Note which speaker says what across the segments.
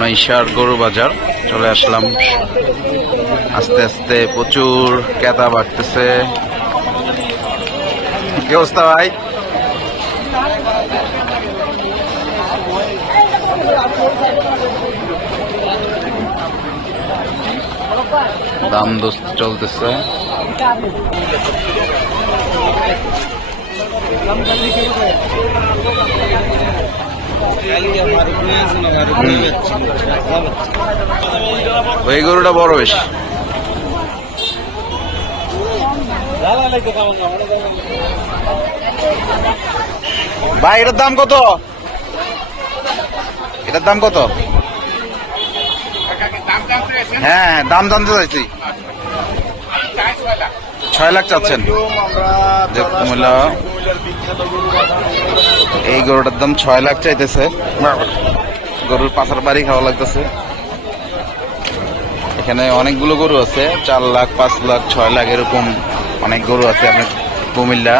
Speaker 1: নৈশার গরু বাজার। চলে আসলাম। আস্তে আস্তে প্রচুর ক্রেতা বাড়তেছে। কি অবস্থা ভাই? দাম দোস্ত চলতেছে। ওই গরুটা বড় বেশি। ভাই, এটার দাম কত? এটার দাম কত? হ্যাঁ হ্যাঁ দাম জানতে চাইছি। ছয় লাখ চাচ্ছেন। যে কুমিল্লা এই গরুটার দাম ছয় লাখ চাইতেছে। গরুর পাশার বাড়ি খাওয়া লাগতেছে। এখানে অনেকগুলো গরু আছে, চার লাখ, পাঁচ লাখ, ছয় লাখ এরকম অনেক গরু আছে আপনার কুমিল্লা।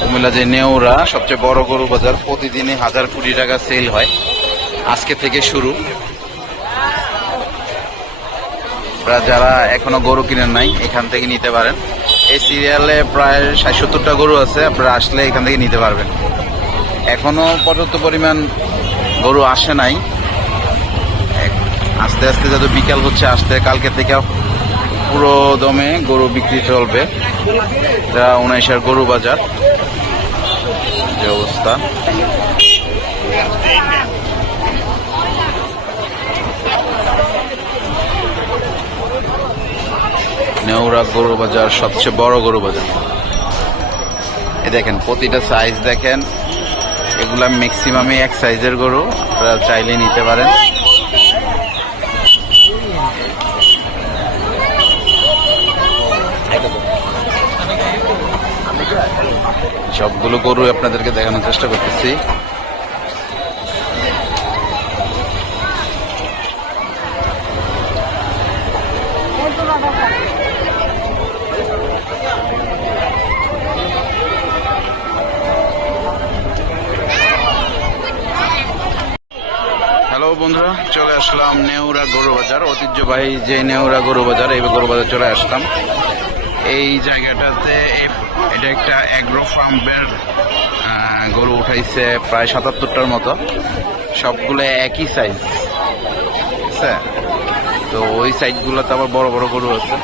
Speaker 1: কুমিল্লা যে নেওরা সবচেয়ে বড় গরু বাজার প্রতিদিনই হাজার কোটি টাকা সেল হয়। আজকে থেকে শুরু। যারা এখনও গরু কিনেন নাই, এখান থেকে নিতে পারেন। এই সিরিয়ালে প্রায় ষাট সত্তরটা গরু আছে, আপনারা আসলে এখান থেকে নিতে পারবেন। এখনও পর্যাপ্ত পরিমাণ গরু আসে নাই। আস্তে আস্তে যত বিকাল হচ্ছে, আসতে কালকে থেকে পুরো দমে গরু বিক্রি চলবে। এটা উনাইশার গরু বাজার। যে অবস্থা। নেওরা গরু বাজার সবচেয়ে বড় গরু বাজার এ দেখেন, প্রতিটা সাইজ দেখেন, এগুলা ম্যাক্সিমামই এক সাইজের গরু, আপনারা চাইলে নিতে পারেন। সবগুলো গরু আপনাদেরকে দেখানোর চেষ্টা করতেছি। হ্যালো বন্ধুরা, চলে আসলাম নেউরা গরু বাজার, ঐতিহ্যবাহী যে নেউরা গরু বাজার, এই গরু বাজার চলে আসলাম। এই জায়গাটাতে এটা একটা অ্যাগ্রো ফার্মের গরু উঠাইছে প্রায় সাতাত্তরটার মতো। সবগুলো একই সাইজ আছে তো ওই সাইডগুলোতে আবার বড় বড় গরু আছে।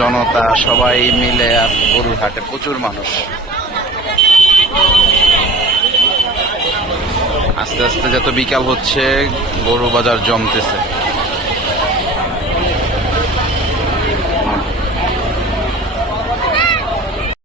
Speaker 1: জনতা সবাই মিলে গরুর হাটে প্রচুর মানুষ আস্তে আস্তে যত বিকাল হচ্ছে গরু বাজার জমতেছে।